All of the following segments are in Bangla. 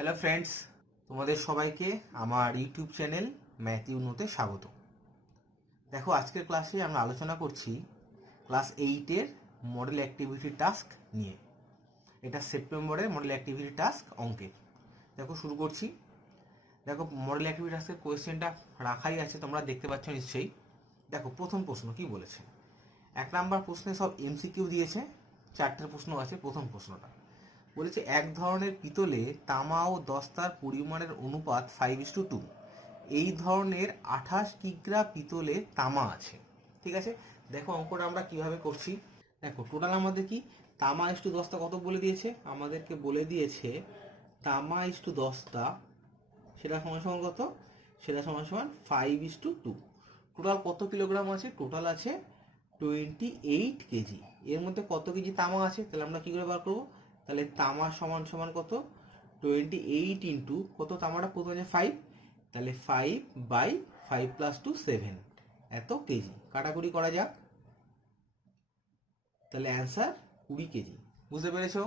হ্যালো ফ্রেন্ডস, তোমাদের সবাইকে আমার ইউটিউব চ্যানেল ম্যাথ ইউনোতে স্বাগত। দেখো, আজকের ক্লাসে আমরা আলোচনা করছি ক্লাস 8-এর মডেল অ্যাক্টিভিটি টাস্ক নিয়ে। এটা সেপ্টেম্বরের মডেল অ্যাক্টিভিটি টাস্ক অঙ্কের। দেখো শুরু করছি। দেখো, মডেল অ্যাক্টিভিটি টাস্কের কোয়েশ্চেনটা রাখাই আছে, তোমরা দেখতে পাচ্ছ নিশ্চয়ই। দেখো, প্রথম প্রশ্ন কি বলেছে। 1 নাম্বার প্রশ্নে সব এমসিকিউ দিয়েছে, 4টে প্রশ্ন আছে। প্রথম প্রশ্নটা বলেছে এক ধরনের পিতলে তামা ও দস্তার পরিমাণের অনুপাত 5:2। এই ধরনের 28 কিগ্রা পিতলে তামা আছে। ঠিক আছে, দেখো অঙ্কটা আমরা কিভাবে করছি। দেখো, টোটাল আমাদের কি তামা ইস্টু দস্তা কত বলে দিয়েছে, আমাদেরকে বলে দিয়েছে তামা ইস্টু দস্তা সেটা সমান সমান কত, সেটা সমান সমান 5:2। টোটাল কত কিলোগ্রাম আছে, টোটাল আছে 28 কেজি। এর মধ্যে কত কেজি তামা আছে, তাহলে আমরা কি করে বার করবো। তাহলে তামা সমান সমান কত, 28 ইন্টু কত, তামাটা প্রথমে আছে 5, তাহলে 5/5 + 2 7 এত কেজি। কাটাকুটি করা যাক, তাহলে অ্যান্সার 20 কেজি। বুঝতে পেরেছো?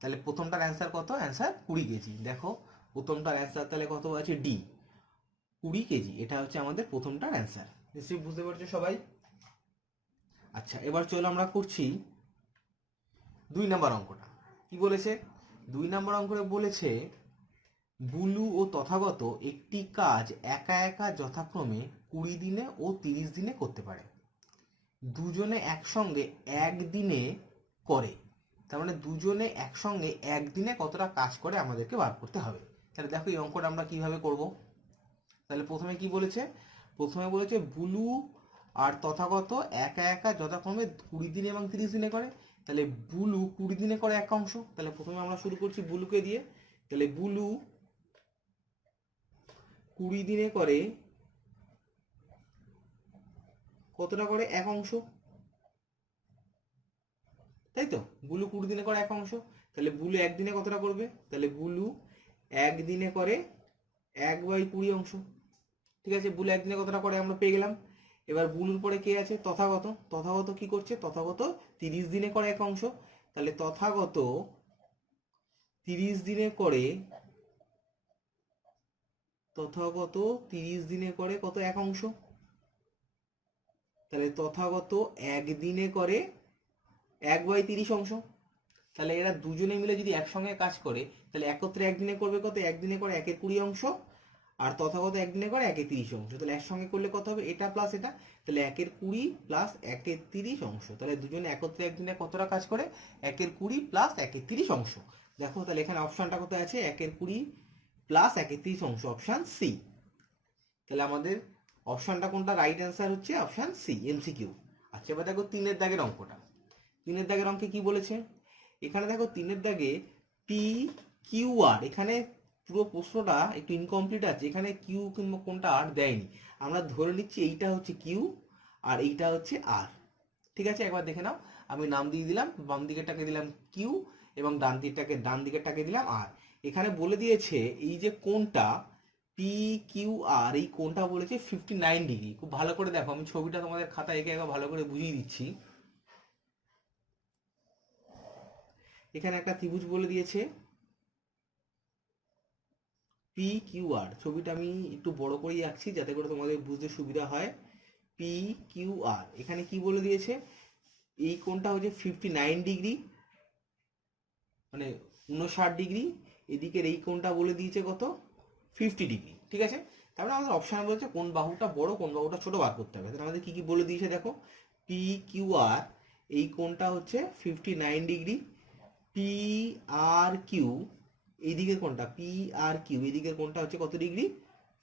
তাহলে প্রথমটার অ্যান্সার কত, অ্যান্সার 20 কেজি। দেখো প্রথমটার অ্যান্সার তাহলে কত আছে, ডি 20 কেজি। এটা হচ্ছে আমাদের প্রথমটার অ্যান্সার। নিশ্চয়ই বুঝতে পারছো সবাই। আচ্ছা, এবার চলো আমরা করছি 2 নম্বর অঙ্কটা। কি বলেছে 2 নম্বর অঙ্কটা বলেছে বুলু ও তথাগত একটি কাজ একা একা যথাক্রমে 20 দিনে ও 30 দিনে করতে পারে। দুজনে একসঙ্গে একদিনে করে, তার মানে দুজনে একসঙ্গে একদিনে কতটা কাজ করে আমাদেরকে বার করতে হবে। তাহলে দেখো এই অঙ্কটা আমরা কিভাবে করব। তাহলে প্রথমে কি বলেছে, প্রথমে বলেছে বুলু আর তথাগত একা একা যথাক্রমে 20 দিনে এবং 30 দিনে করে। তাহলে বুলু 20 দিনে করে এক অংশ। তাহলে প্রথমে আমরা শুরু করছি বুলুকে দিয়ে। তাহলে বুলু 20 দিনে করে কতটা করে, এক অংশ, তাই তো। বুলু 20 দিনে করে এক অংশ। তাহলে বুলু একদিনে কতটা করবে, তাহলে বুলু একদিনে করে 1/20 অংশ। ঠিক আছে, বুলু একদিনে কতটা করে আমরা পেয়ে গেলাম। এবার বুলুর পরে কে আছে, তথাগত। তথাগত কি করছে, তথাগত 30 দিনে করে এক অংশ। তাহলে তথাগত 30 দিনে করে, তথাগত 30 দিনে করে কত, এক অংশ। তাহলে তথাগত একদিনে করে 1/30 অংশ। তাহলে এরা দুজনে মিলে যদি একসঙ্গে কাজ করে, তাহলে একত্রে একদিনে করবে কত, একদিনে করে 1/20 অংশ, আর তথাগত একদিনে করে 1/30 অংশ। তাহলে একসঙ্গে করলে কত হবে, এটা প্লাস এটা, তাহলে 1/20 প্লাস 1/30 অংশ। তাহলে দুজনে একত্রে একদিনে কতটা কাজ করে, 1/20 প্লাস 1/30 অংশ। দেখো তাহলে এখানে অপশনটা কোথায় আছে, 1/20 প্লাস 1/30 অংশ, অপশন সি। তাহলে আমাদের অপশনটা কোনটা, রাইট অ্যান্সার হচ্ছে অপশন সি, এমসিকিউ। আচ্ছা, এবার দেখো 3-এর দাগের অঙ্কটা। 3-এর দাগের অঙ্কে কি বলেছে, এখানে দেখো 3-এর দাগে পি কিউ আর, এখানে পুরো প্রশ্নটা একটু ইনকমপ্লিট আছে, এখানে কিউ কিংবা কোনটা আর দেয়নি। আমরা ধরে নিচ্ছি এইটা হচ্ছে কিউ আর এইটা হচ্ছে আর। ঠিক আছে, একবার দেখে নাও। আমি নাম দিয়ে দিলাম, বাম দিকেরটাকে দিলাম কিউ এবং ডান দিকেরটাকে দিলাম আর। এখানে বলে দিয়েছে এই যে কোনটা পি কিউ আর, এই কোনটা বলেছে 59 ডিগ্রি। খুব ভালো করে দেখো, আমি ছবিটা তোমাদের খাতায় এঁকে একবার ভালো করে বুঝিয়ে দিচ্ছি। এখানে একটা ত্রিভুজ বলে দিয়েছে পি কিউ আর, ছবিটা আমি একটু বড় করেই আঁকছি যাতে করে তোমাদের বুঝতে সুবিধা হয়। পি কিউ আর, এখানে কি বলে দিয়েছে, এই কোণটা হচ্ছে 59 ডিগ্রি, মানে 59 ডিগ্রি। এদিকের এই কোণটা বলে দিয়েছে কত, 50 ডিগ্রি। ঠিক আছে, তারপরে আমাদের অপশানে বলেছে কোন বাহুটা বড় কোন বাহুটা ছোট বার করতে হবে। তাহলে আমাদের কি কি বলে দিয়েছে দেখো, পি কিউ আর এই কোণটা হচ্ছে 59 ডিগ্রি, পি আর কিউ এইদিকের কোণটা, পি আর কিউ এইদিকের কোণটা হচ্ছে কত ডিগ্রি,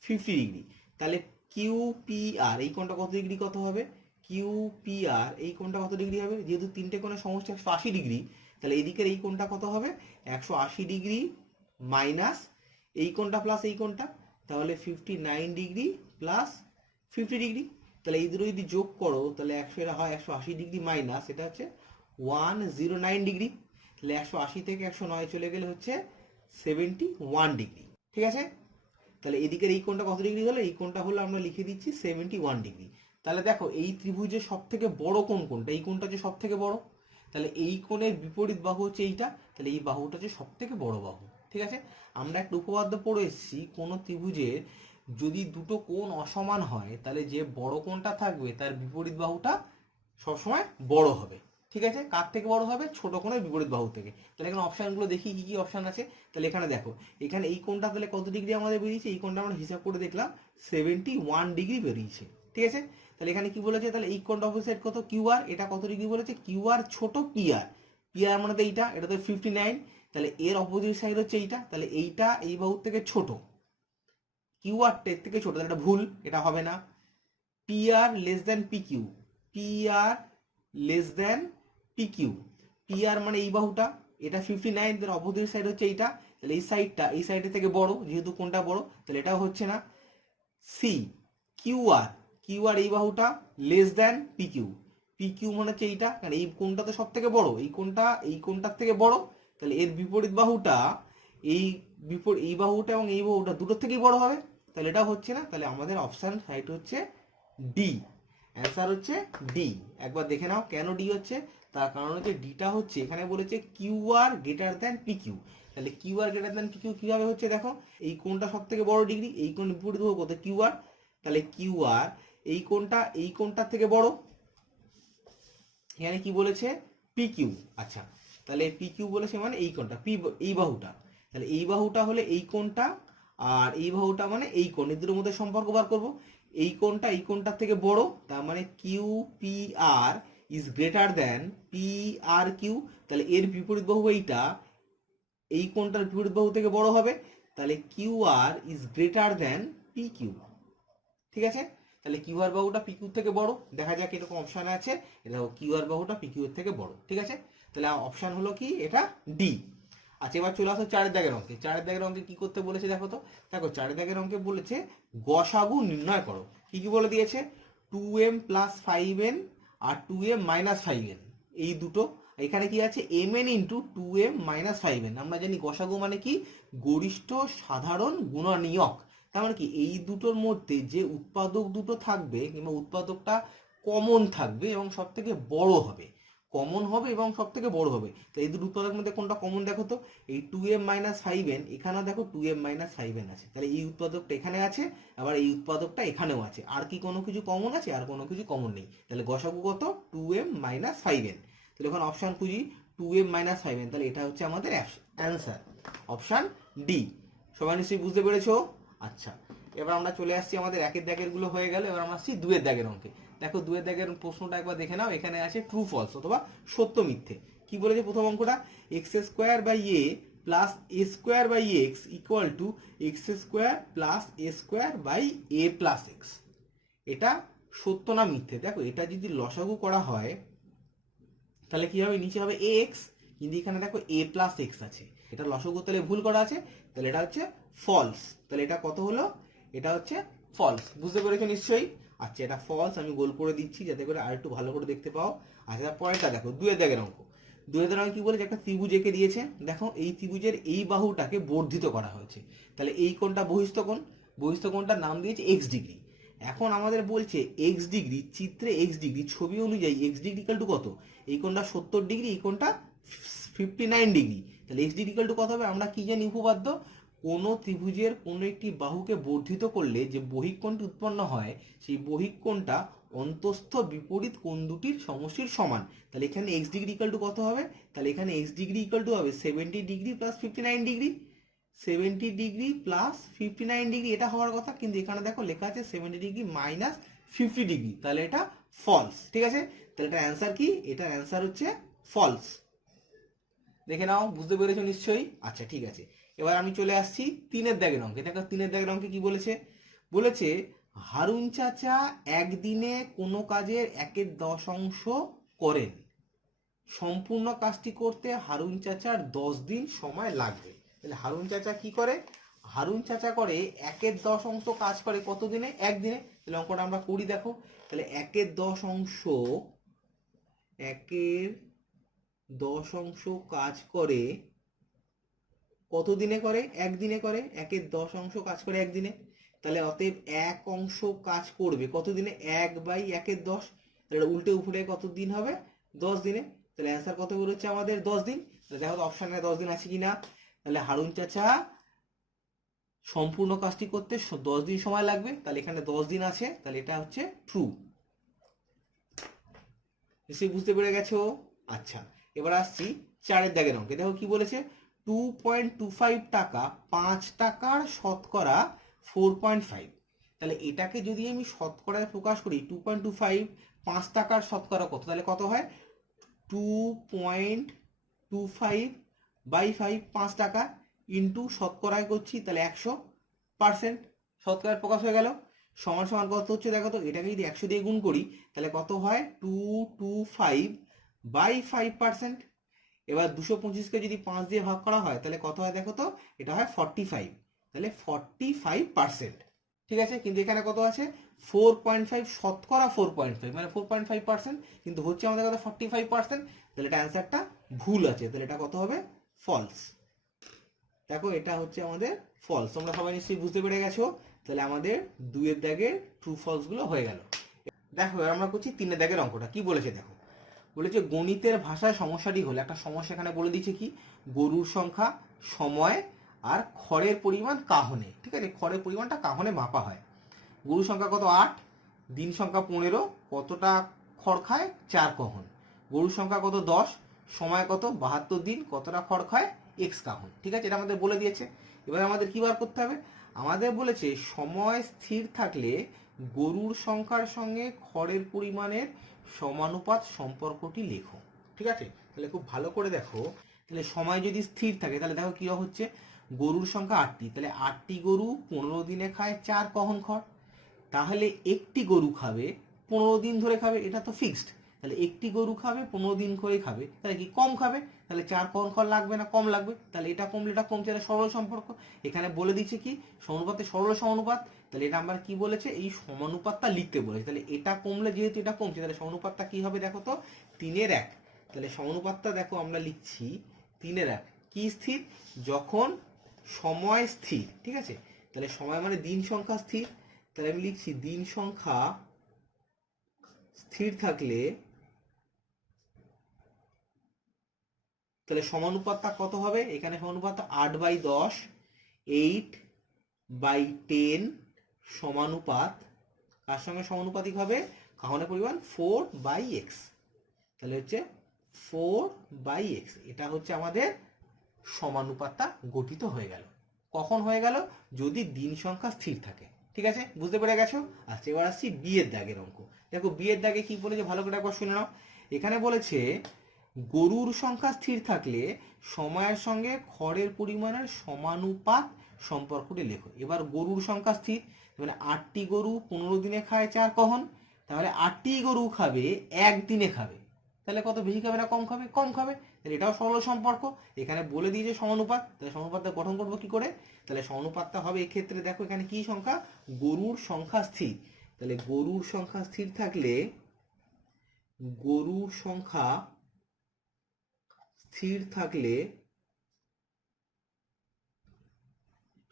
50 ডিগ্রি। তাহলে কিউ পি আর এই কোণটা কত ডিগ্রি, কত হবে, কিউ পি আর এই কোণটা কত ডিগ্রি হবে, যেহেতু তিনটে কোণের সমষ্টি 180 ডিগ্রি, তাহলে এদিকের এই কোণটা কত হবে, 180 ডিগ্রি মাইনাস এই কোণটা প্লাস এই কোণটা, তাহলে 59 ডিগ্রি প্লাস 50 ডিগ্রি। তাহলে এই দুটো যদি যোগ করো তাহলে 100 এটা হয় 180 ডিগ্রি মাইনাস এটা হচ্ছে 109 ডিগ্রি। তাহলে 180 থেকে 109 চলে গেলে হচ্ছে 71 ডিগ্রি। ঠিক আছে, তাহলে এদিকের এই কোণটা কত ডিগ্রি হলো, এই কোণটা হলো আমরা লিখে দিচ্ছি 71 ডিগ্রি। তাহলে দেখো এই ত্রিভুজের সব থেকে বড় কোণ কোনটা, এই কোণটা হচ্ছে সব থেকে বড়। তাহলে এই কোণের বিপরীত বাহু হচ্ছে এইটা, তাহলে এই বাহুটা হচ্ছে সব থেকে বড় বাহু। ঠিক আছে। আমরা একটা উপপাদ্য পড়ে এসেছি, কোনো ত্রিভুজের যদি দুটো কোণ অসমান হয় তাহলে যে বড় কোণটা থাকবে তার বিপরীত বাহুটা সবসময় বড় হবে। ঠিক আছে, কার থেকে বড় হবে? ছোট কোণের বিপরীত বাহু থেকে। তাহলে এখানে অপশানগুলো দেখি কি কি অপশান আছে। তাহলে এখানে দেখো, এখানে এই কোণটা তাহলে কত ডিগ্রি আমাদের বেরিয়েছে? এই কোণটা আমরা হিসাব করে দেখলাম 71 ডিগ্রি বেরিয়েছে। ঠিক আছে, তাহলে এখানে কি বলেছে? তাহলে এই কোণটা অপোজিট কত? কিউ আর, এটা কত ডিগ্রি বলেছে? কিউ আর ছোট পি আর, পি আর মানে তো এইটা, এটা তো 59, তাহলে এর অপোজিট সাইড হচ্ছে এইটা, তাহলে এইটা এই বাহুর থেকে ছোট, কিউ আর এর থেকে ছোট, তাহলে এটা ভুল, এটা হবে না। P R less than P Q, P R less than P Q, P R মানে এই বাহুটা, এটা 59, তার অপোজিট সাইড হচ্ছে এইটা, তাহলে এই সাইডটা এই সাইডের থেকে বড়, যেহেতু কোনটা বড় তাহলে এটাও হচ্ছে না। C Q R, Q R এই বাহুটা less than P Q, P Q মানে হচ্ছে এইটা, কারণ এই কোণটা তো সব থেকে বড়, এই কোণটা এই কোণটার থেকে বড়, তাহলে এর বিপরীত বাহুটা এই বাহুটা এবং এই বাহুটা দুটোর থেকেই বড় হবে, তাহলে এটা হচ্ছে না। তাহলে আমাদের অপশন রাইট হচ্ছে ডি, অ্যান্সার হচ্ছে ডি। একবার দেখে নাও কেন ডি হচ্ছে, তার কারণ হচ্ছে ডিটা হচ্ছে এখানে বলেছে Q R greater than P Q, তাহলে কিউ আর গ্রেটার দ্যান পি কিউ কিভাবে হচ্ছে দেখো, এই কোণটা সব থেকে বড় ডিগ্রি, এই কোণ বিপরীত বাহু কত? কিউ আর, তাহলে কিউ আর এই কোণটার থেকে বড়, এখানে কি বলেছে? P Q. আচ্ছা, তাহলে পি কিউ বলেছে মানে এই কোণটা, এই বাহুটা, তাহলে এই বাহুটা হলে এই কোণটা, আর এই বাহুটা মানে এই কোণ, এই দুটোর মধ্যে সম্পর্ক বার করব। এই কোণটার থেকে বড়, তার মানে Q P R is greater than P R Q, তাহলে এর বিপরীত বাহু এইটা এই কোণটার বিপরীত বাহু থেকে বড় হবে, তাহলে Q R is greater than P Q. ঠিক আছে, তাহলে কিউ আর বাহুটা পি কিউ থেকে বড়, দেখা যাক এরকম অপশন আছে, এটা কিউ আর বাহুটা পি কিউ এর থেকে বড়। ঠিক আছে, তাহলে অপশন হলো কি? এটা ডি। আচ্ছা, এবার চলে আসো চারের দাগের অঙ্কে। চারের দাগের অঙ্কে কি করতে বলেছে দেখো তো, দেখো চারের দাগের অঙ্কে বলেছে গসাগু নির্ণয় করো। কি কি বলে দিয়েছে? 2m প্লাস 5n আর 2m মাইনাস 5n, এই দুটো, এখানে কি আছে? mn into 2m minus 5n। আমরা জানি গসাগু মানে কি? গরিষ্ঠ সাধারণ গুণনীয়ক। তার মানে কি এই দুটোর মধ্যে যে উৎপাদক দুটো থাকবে কিংবা উৎপাদকটা কমন থাকবে এবং সব থেকে বড় হবে, কমন হবে এবং সব থেকে বড় হবে। তো এই দুটো উৎপাদকের মধ্যে কোনটা কমন দেখো তো, এই 2m মাইনাস 5n, এখানেও দেখো 2m মাইনাস 5n আছে, তাহলে এই উৎপাদকটা এখানে আছে, আবার এই উৎপাদকটা এখানেও আছে। আর কি কোনো কিছু কমন আছে? আর কোনো কিছু কমন নেই, তাহলে গসাগু কত? 2m minus 5n। তাহলে এখন অপশন খুঁজি 2m মাইনাস 5n, তাহলে এটা হচ্ছে আমাদের অ্যান্সার, অপশন ডি। সবাই নিশ্চয়ই বুঝতে পেরেছো? আচ্ছা, এবার আমরা চলে আসছি, আমাদের একের দাগের গুলো হয়ে গেল, এবার আমরা আসছি দুয়ের দাগের অঙ্কে। দেখো দুয়ের দাগের প্রশ্নটা একবার দেখে নাও, এখানে আছে ট্রু ফলস অথবা সত্য মিথ্যে। কি বলেছে প্রথম অঙ্কটা? X square by a plus a square by x equal to x square plus a square by a plus x, এটা সত্য না মিথ্যে? দেখো এটা যদি লসাগু করা হয় তাহলে কি হবে? নিচে হবে এ এক্স, কিন্তু এখানে দেখো এ প্লাস এক্স আছে, এটা লসাগু তাহলে ভুল করা আছে, তাহলে এটা হচ্ছে ফলস। তাহলে এটা কত হলো? এটা হচ্ছে ফলস। বুঝতে পেরেছো নিশ্চয়ই? আচ্ছা, এটা ফলস, আমি গোল করে দিচ্ছি যাতে করে আর একটু ভালো করে দেখতে পাও। আচ্ছা, পরেরটা দেখো, দুয়ের দাগের অঙ্ক। দুয়ের দাগের অঙ্ক কি বলেছে? একটা ত্রিভুজ এঁকে দিয়েছে, দেখো এই ত্রিভুজের এই বাহুটাকে বর্ধিত করা হয়েছে, তাহলে এই কোণটা বহিস্থ কোণ, বহিস্থ কোণটার নাম দিয়েছে এক্স ডিগ্রি। এখন আমাদের বলছে এক্স ডিগ্রি, চিত্রে এক্স ডিগ্রি, ছবি অনুযায়ী এক্স ডিগ্রি ইকুয়াল টু কত? এই কোণটা 70 ডিগ্রি, এই কোণটা 59 ডিগ্রি, তাহলে এক্স ডিগ্রি ইকুয়াল টু কত হবে? আমরা কি জানি উপপাদ্য, কোন ত্রিভুজের কোনো একটি বাহুকে বর্ধিত করলে যে বহিঃকোণটি উৎপন্ন হয় সেই বহিঃকোণটা অন্তস্থ বিপরীত কোণ দুটির সমষ্টির সমান। তাহলে এখানে এক্স ডিগ্রি ইকুয়াল টু কত হবে? তাহলে এখানে এক্স ডিগ্রি ইকুয়াল টু হবে 70 degree plus 59 degree, 70 degree plus 59 degree, এটা হওয়ার কথা, কিন্তু এখানে দেখো লেখা আছে 70 ডিগ্রি মাইনাস 50 ডিগ্রি, তাহলে এটা ফলস। ঠিক আছে, তাহলে এটা অ্যান্সার কি? এটার অ্যান্সার হচ্ছে ফলস। দেখে নাও, বুঝতে পেরেছো নিশ্চয়ই? আচ্ছা ঠিক আছে, এবার আমি চলে আসছি তিনের দাগের অঙ্কে। দেখো তিনের দাগের অঙ্কে কি বলেছে? বলেছে হারুন চাচা একদিনে কোনো কাজের 1/10 করেন, সম্পূর্ণ কাজটি করতে হারুন চাচার 10 দিন সময় লাগবে। তাহলে হারুন চাচা কি করে? হারুন চাচা করে 1/10 কাজ করে কত দিনে? একদিনে। তাহলে অঙ্কটা আমরা করি, দেখো তাহলে 1/10 কাজ করে কত দিনে করে? একদিনে করে। 1/10 কাজ করে একদিনে, তাহলে অতএব 1 কাজ করবে কত দিনে? 1/1/10, তাহলে উল্টে উপরে কত দিন হবে? 10 দিনে। তাহলে অ্যান্সার কত বেরোচ্ছে আমাদের? 10 দিন। তাহলে দেখো তো অপশানে 10 দিন আছে কিনা। তাহলে হারুন চাচা সম্পূর্ণ কাজটি করতে 10 দিন সময় লাগবে, তাহলে এখানে 10 দিন আছে, তাহলে এটা হচ্ছে ট্রু। নিশ্চয়ই বুঝতে পেরে গেছো? আচ্ছা, এবার আসছি 4 দাগের অঙ্কে। দেখো কি বলেছে, 2.25 টাকা 5 টাকার শতকরা 4.5। তাহলে এটাকে যদি আমি শতকরায় প্রকাশ করি, 2.25 5 টাকার শতকরা কত, তাহলে কত হয় 2.25 বাই 5 5 টাকা ইন্টু শতকরায় করছি, তাহলে 100% শতকরায় প্রকাশ হয়ে গেল। সমান সমান কত হচ্ছে দেখো তো, এটাকে যদি 100 দিয়ে গুণ করি তাহলে কত হয় 225 বাই 5%। এবার 225কে যদি 5 দিয়ে ভাগ করা হয় তাহলে কত হয় দেখো তো, এটা হয় 45, তাহলে 45%। ঠিক আছে, কিন্তু এখানে কত আছে 4.5 শতকরা 4.5 মানে 4.5%, কিন্তু হচ্ছে আমাদের কত 45%, তাহলে এটা অ্যান্সারটা ভুল আছে, তাহলে এটা কত হবে ফলস। দেখো এটা হচ্ছে আমাদের ফলস। তোমরা সবাই নিশ্চয়ই বুঝতে পেরে গেছো। তাহলে আমাদের 2 দাগের ট্রু ফলস গুলো হয়ে গেল। দেখো এবার আমরা করছি 3 দাগের অঙ্কটা। কি বলেছে দেখো, বলেছে গণিতের ভাষায় সমস্যাটি হলো, একটা সমস্যা এখানে বলে দিচ্ছে কি, গরুর সংখ্যা, সময় আর খড়ের পরিমাণ কাহনে। ঠিক আছে, খড়ের পরিমাণটা কাহনে মাপা হয়। গরুর সংখ্যা কত 8, দিন সংখ্যা 15, কতটা খড় খায় 4 কাহন। গরুর সংখ্যা কত 10, সময় কত 72 দিন, কতটা খড় খায় x কাহন। ঠিক আছে, এটা আমাদের বলে দিয়েছে। এবার আমাদের কি বার করতে হবে, আমাদের বলেছে সময় স্থির থাকলে গরুর সংখ্যার সঙ্গে খড়ের পরিমাণের সমানুপাত সম্পর্কটি লেখো। ঠিক আছে, তাহলে খুব ভালো করে দেখো, তাহলে সময় যদি স্থির থাকে তাহলে দেখো কি হচ্ছে, গরুর সংখ্যা 8টি, তাহলে 8টি গরু 15 দিনে খায় 4 কহন খড়। তাহলে একটি গরু খাবে 15 দিন ধরে খাবে, এটা তো ফিক্সড। তাহলে একটি গরু খাবে 15 দিন করে খাবে, তাহলে কি কম খাবে, তাহলে 4 কহন খড় লাগবে না কম লাগবে, তাহলে এটা কমলে এটা কমছে, এটা সরল সম্পর্ক। এখানে বলে দিচ্ছে কি সমানুপাতে সরল সমানুপাত, তাহলে এটা আমরা কি বলেছে এই সমানুপাতটা লিখতে বলেছে। তাহলে এটা কমলে যেহেতু এটা কমছে, তাহলে সমানুপাতটা কি হবে দেখো তো 3-1। তাহলে সমানুপাতটা দেখো আমরা লিখছি 3-1। কি স্থির, যখন সময় স্থির। ঠিক আছে, তাহলে সময় মানে দিন সংখ্যা স্থির, তাহলে আমি লিখছি দিন সংখ্যা স্থির থাকলে তাহলে সমানুপাতটা কত হবে, এখানে সমানুপাতটা 8/10, 8/10 সমানুপাত কার সঙ্গে সমানুপাতিক হবে, কাহনের পরিমাণ 4/x, তাহলে হচ্ছে 4/x। এটা হচ্ছে আমাদের সমানুপাতটা গঠিত হয়ে গেল। কখন হয়ে গেল, যদি দিন সংখ্যা স্থির থাকে। ঠিক আছে, বুঝতে পেরে গেছো? আচ্ছা, এবার আসছি বি এর দাগের অঙ্ক। দেখো বি এর দাগে কি বলেছে ভালো করে একবার শুনে নাও। এখানে বলেছে গরুর সংখ্যা স্থির থাকলে সময়ের সঙ্গে খড়ের পরিমাণের সমানুপাত সম্পর্কটি লেখো। এবার গরুর সংখ্যা স্থির, মানে 8টি গরু 15 দিনে খায় 4 কহন, তাহলে 8টি গরু খাবে 1 দিনে খাবে, তাহলে কত বেশি খাবে না কম খাবে, কম খাবে, তাহলে এটাও সরল সম্পর্ক। এখানে বলে দিয়েছে সমানুপাত, তাহলে সমানুপাতটা গঠন করবো কি করে, তাহলে সমানুপাতটা হবে এক্ষেত্রে দেখো এখানে কি সংখ্যা, গরুর সংখ্যা স্থির, তাহলে গরুর সংখ্যা স্থির থাকলে গরুর সংখ্যা স্থির থাকলে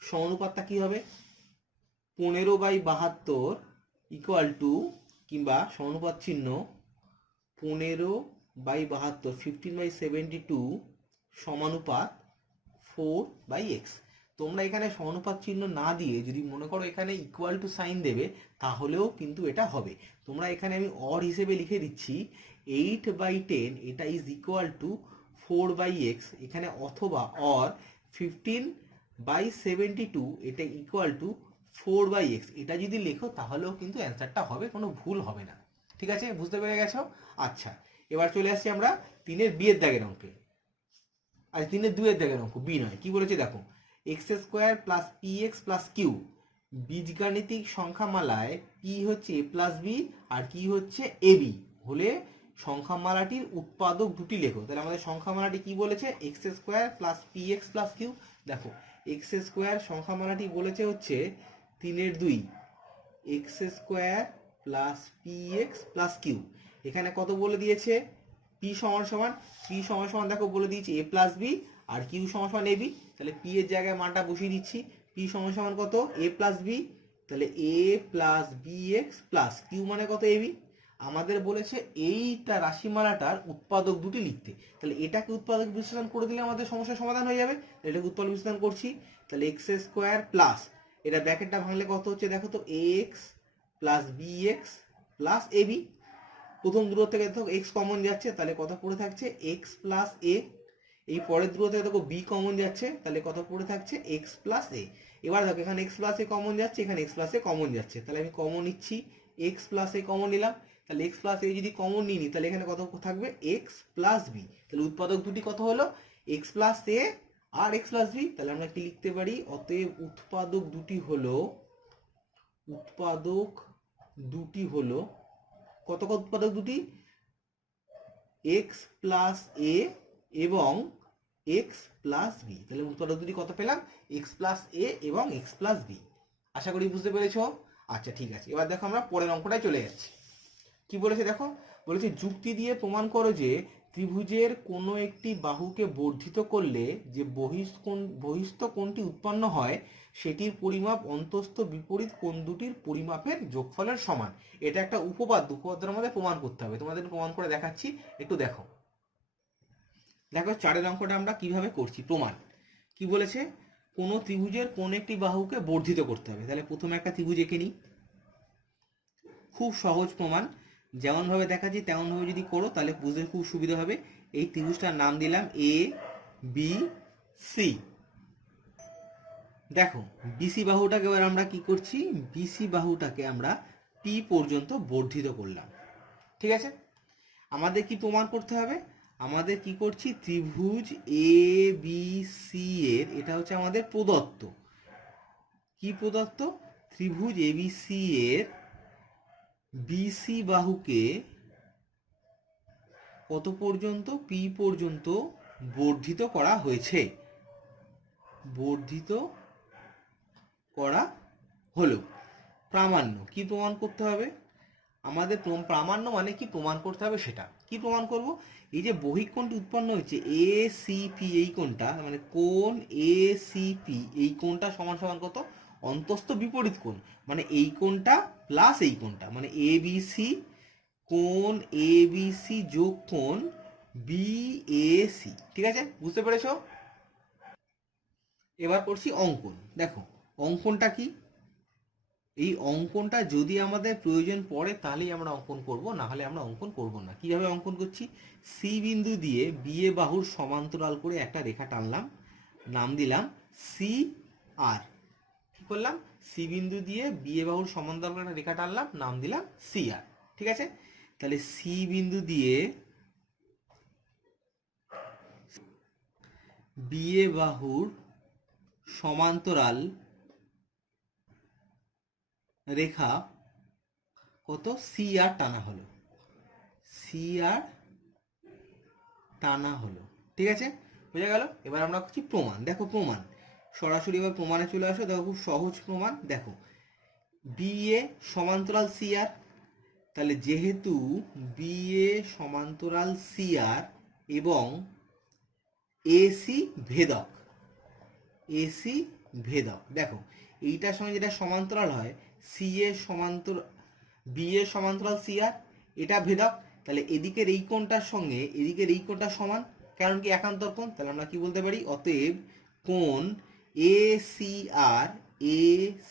সমানুপাতটা কি হবে 15/72 ইকুয়াল টু, কিংবা সমানুপাত চিহ্ন 15/72 15/72 সমানুপাত 4/x। তোমরা এখানে সমানুপাত চিহ্ন না দিয়ে যদি মনে করো এখানে ইকুয়াল টু সাইন দেবে তাহলেও কিন্তু এটা হবে। তোমরা এখানে আমি অর হিসেবে লিখে দিচ্ছি 8/10 এটা ইজ ইকুয়াল টু 4/x, এখানে অথবা অর 15/72 এটা ইকুয়াল টু 4/x, এটা যদি লেখো তাহলেও কিন্তু অ্যান্সারটা হবে, কোনো ভুল হবে না। ঠিক আছে, বুঝতে পেরে গেছো? আচ্ছা, এবার চলে আসছি আমরা 3-এর বি এর দাগের অঙ্কে। আর 3-এর 2-এর দাগের অঙ্ক, বি নয়। কি বলেছে দেখো, x² plus px plus Q বীজগাণিতিক সংখ্যামালায় পি হচ্ছে a প্লাস বি আর কি হচ্ছে ab হলে সংখ্যামালাটির উৎপাদক দুটি লেখো। তাহলে আমাদের সংখ্যামালাটি কি বলেছে, x² plus px plus Q. দেখো x² সংখ্যামালাটি বলেছে হচ্ছে 3-এর 2, x² plus px plus q. এখানে কত বলে দিয়েছে, পি সমান সমান, পি সমান সমান দেখো বলে দিয়েছি a প্লাস বি আর কিউ সমান সমান ab, তাহলে পি এর জায়গায় মানটা বসিয়ে দিচ্ছি, পি সমান সমান কত a প্লাস বি, তাহলে a plus bx plus q মানে কত ab। আমাদের বলেছে এইটা রাশিমালাটার উৎপাদক দুটি লিখতে। তাহলে এটাকে উৎপাদক বিশ্লেষণ করে দিলে আমাদের সমস্যার সমাধান হয়ে যাবে। এটাকে উৎপাদক বিশ্লেষণ করছি, তাহলে এক্স স্কোয়ার প্লাস, এটা ব্র্যাকেটটা ভাঙলে কত হচ্ছে দেখো তো, X plus B X plus A B. প্রথম দূরত্ব থেকে দেখো এক্স কমন যাচ্ছে, তাহলে কত পড়ে থাকছে এক্স প্লাস এ। এই পরের দূরত্ব থেকে দেখো বি কমন যাচ্ছে, তাহলে কত পড়ে থাকছে এক্স প্লাস এ। এবার দেখো এখানে এক্স প্লাস এ কমন যাচ্ছে, এখানে এক্স প্লাস এ কমন যাচ্ছে, তাহলে আমি কমন নিচ্ছি, এক্স প্লাস এ কমন নিলাম। তাহলে এক্স প্লাস এ যদি কমন নিই তাহলে এখানে কত থাকবে এক্স প্লাস বি। তাহলে উৎপাদক দুটি কত হলো এক্স প্লাস এ আর এক্স প্লাস বি। তাহলে আমরা কি লিখতে পারি, অতএব উৎপাদক দুটি হলো, উৎপাদক দুটি হলো কত, কত উৎপাদক দুটি, এক্স প্লাস এ এবং এক্স প্লাস বি। তাহলে উৎপাদক দুটি কত পেলাম, এক্স প্লাস এ এবং এক্স প্লাস বি। আশা করি বুঝতে পেরেছো। আচ্ছা ঠিক আছে, এবার দেখো আমরা পরের অঙ্কটায় চলে যাচ্ছি। কি বলেছে দেখো, বলেছে যুক্তি দিয়ে প্রমাণ করো যে ত্রিভুজের কোনো একটি বাহুকে বর্ধিত করলে যে বহিস্থ কোণটি উৎপন্ন হয় সেটির পরিমাপ অন্তস্থ বিপরীত কোণ দুটির পরিমাপের যোগফলের সমান। এটা একটা উপপাদ্য, উপপাদ্যের মধ্যে প্রমাণ করতে হবে, তোমাদের প্রমাণ করে দেখাচ্ছি, একটু দেখো। দেখো 4 অঙ্কটা আমরা কিভাবে করছি প্রমাণ। কি বলেছে, কোনো ত্রিভুজের কোন একটি বাহুকে বর্ধিত করতে হবে। তাহলে প্রথমে একটা ত্রিভুজ এঁকে নিই, খুব সহজ প্রমাণ, যেমন ভাবে দেখাচ্ছি তেমন ভাবে যদি করো তাহলে বুঝতে খুব সুবিধা হবে। এই ত্রিভুজটার নাম দিলাম এ বি সি। দেখো বিসি বাহুটাকে এবার আমরা কি করছি, বিসি বাহুটাকে আমরা পি পর্যন্ত বর্ধিত করলাম। ঠিক আছে, আমাদের কি প্রমাণ করতে হবে, আমাদের কি করছি, ত্রিভুজ এ বি সি এর, এটা হচ্ছে আমাদের প্রদত্ত, কি প্রদত্ত, ত্রিভুজ এ বি সি এর বিসি বাহুকে কত পর্যন্ত, পি পর্যন্ত বর্ধিত করা হয়েছে, বর্ধিত করা হলো। প্রামাণ্য, কি প্রমাণ করতে হবে আমাদের, প্রামাণ্য মানে কি প্রমাণ করতে হবে, সেটা কি প্রমাণ করব, এই যে বহিঃ কোণটি উৎপন্ন হয়েছে এ সি পি, এই কোণটা মানে কোণ এ সি পি, এই কোণটা সমান সমান কত, অন্তস্থ বিপরীত কোণ, মানে এই কোণটা প্লাস এই কোণটা, মানে এ বি সি, কোণ এ বি সি যোগ কোণ বি এ সি। ঠিক আছে, বুঝতে পেরেছো। এবার করছি অঙ্কন। দেখো অঙ্কনটা কি, এই অঙ্কনটা যদি আমাদের প্রয়োজন পড়ে তাহলেই আমরা অঙ্কন করব, না হলে আমরা অঙ্কন করব না। কিভাবে অঙ্কন করছি, সি বিন্দু দিয়ে বি এ বাহুর সমান্তরাল করে একটা রেখা টানলাম, নাম দিলাম সি আর। কি করলাম, সি বিন্দু দিয়ে বি এ বাহুর সমান্তরাল করে একটা রেখা টানলাম, নাম দিলাম সি আর। ঠিক আছে, তাহলে সি বিন্দু দিয়ে বি এ বাহুর সমান্তরাল রেখা কত, সি আর টানা হলো, সি আর টানা হলো। ঠিক আছে, বোঝা গেল। এবার আমরা করছি প্রমাণ। দেখো প্রমাণ, সরাসরি এবার প্রমাণে চলে আসো। দেখো খুব সহজ প্রমাণ। দেখো বি এ সমান্তরাল সি আর, তাহলে যেহেতু বি এ সমান্তরাল সি আর এবং এসি ভেদক, এসি ভেদক, দেখো এইটার সঙ্গে যেটা সমান্তরাল হয়, সি এ সমান্তরাল বি এ সমান্তরাল সি আর, এটা ভেদক, তাহলে এদিকের এই কোণটার সঙ্গে এদিকের এই কোণটা সমান, কারণ কি একান্তর কোণ। তাহলে আমরা কি বলতে পারি, অতএব কোণ A C R, A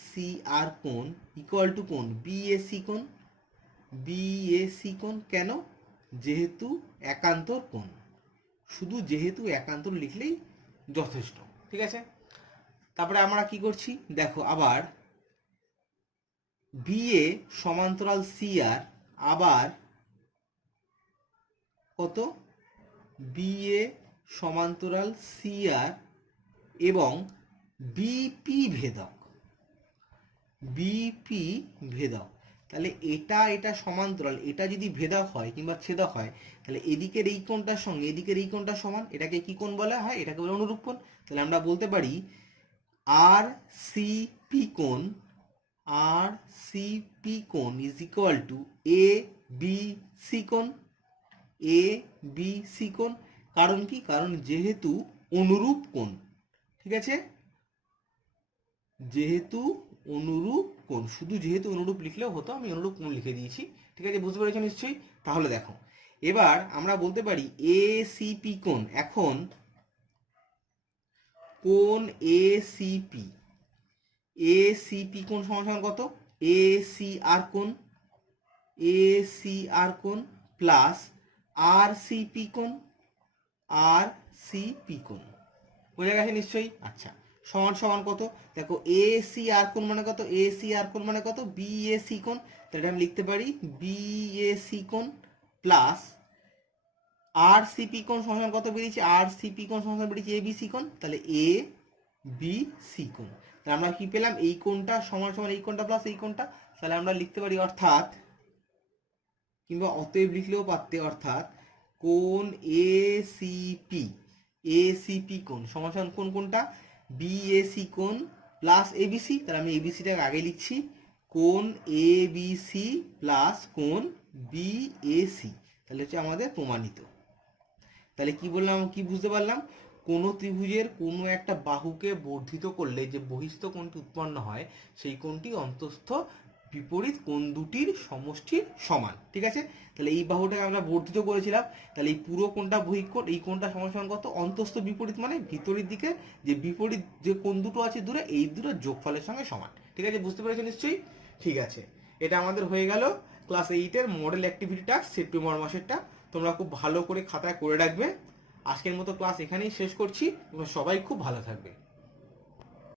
C আর কোণ ইকুয়াল টু কোণ বি এ সি কোণ, বি এ সি কোণ। কেন, যেহেতু একান্তর কোণ, শুধু যেহেতু একান্তর লিখলেই যথেষ্ট। ঠিক আছে, তারপরে আমরা কি করছি, দেখো আবার বি এ সমান্তরাল সি আর, আবার কত, বি এ সমান্তরাল সি আর এবং বিপি ভেদক, বিপি ভেদক। তাহলে এটা এটা সমান্তরাল, এটা যদি ভেদক হয় কিংবা ছেদক হয়, তাহলে এদিকের এই কোণটার সঙ্গে এদিকের এই কোণটা সমান, এটাকে কি কোণ বলা হয়, এটাকে বলে অনুরূপ কোণ। তাহলে আমরা বলতে পারি আর সি পি কোণ, আর সি পি কোণ is equal to A B C কোণ, এ বি সি কোণ। কারণ কি, কারণ যেহেতু অনুরূপ কোণ। ঠিক আছে, যেহেতু অনুরূপ কোণ, শুধু যেহেতু অনুরূপ লিখলেও হতো, আমি অনুরূপ কোণ লিখে দিয়েছি। ঠিক আছে, বুঝতে পেরেছো নিশ্চয়ই? তাহলে দেখো এবার আমরা বলতে পারি এসিপি কোণ, এখন কোণ এসিপি, এসিপি কোণ সমান সমান কত, এসিআর কোণ, এসিআর কোণ প্লাস আরসিপি কোণ, আরসিপি কোণ, বোঝা গেছে নিশ্চয়ই? আচ্ছা, সমান সমান কত, দেখো এসিআর কোণ মানে কত, এসিআর কোণ মানে কত, বিএসি কোণ, তাহলে আমি লিখতে পারি বিএসি কোণ প্লাস আরসিপি কোণ সমান কত বেরিয়েছে, আরসিপি কোণ সমান বেরিয়েছে এবিসি কোণ, তাহলে এ বি সি কোণ। তাহলে আমরা কি পেলাম, এই কোণটা সমান সমান এই কোণটা প্লাস এই কোণটা, তাহলে আমরা লিখতে পারি অর্থাৎ, কিংবা অতএব লিখলেও পারতে, অর্থাৎ কোণ এসিপি, এসিপি কোণ সমান সমান কোন কোনটা, বিএসি কোণ প্লাস এবিসি, তাহলে আমি এবিসিটাকে আগে লিখছি, কোণ এবিসি প্লাস কোণ বিএসি, তাহলে হচ্ছে আমাদের প্রমাণিত। তাহলে কি বললাম, কি বুঝতে পারলাম, কোন ত্রিভুজের কোনো একটা বাহুকে বর্ধিত করলে যে বহিস্থ কোণটি উৎপন্ন হয় সেই কোণটি অন্তঃস্থ বিপরীত কোণ দুটির সমষ্টির সমান। ঠিক আছে, তাহলে এই বাহুটাকে আমরা বর্ধিত করেছিলাম, তাহলে এই পুরো কোণটা বহিঃকোণ, এই কোণটা সমান সমান কত, অন্তঃস্থ বিপরীত মানে ভিতরের দিকে যে বিপরীত যে কোণ দুটো আছে দূরে, এই দুটোর যোগফলের সঙ্গে সমান। ঠিক আছে, বুঝতে পেরেছো নিশ্চয়ই? ঠিক আছে, এটা আমাদের হয়ে গেল ক্লাস 8-এর মডেল অ্যাক্টিভিটি টাস্ক সেপ্টেম্বর মাসেরটা। তোমরা খুব ভালো করে খাতায় করে রাখবে। আজকের মতো ক্লাস এখানেই শেষ করছি, তোমরা সবাই খুব ভালো থাকবে।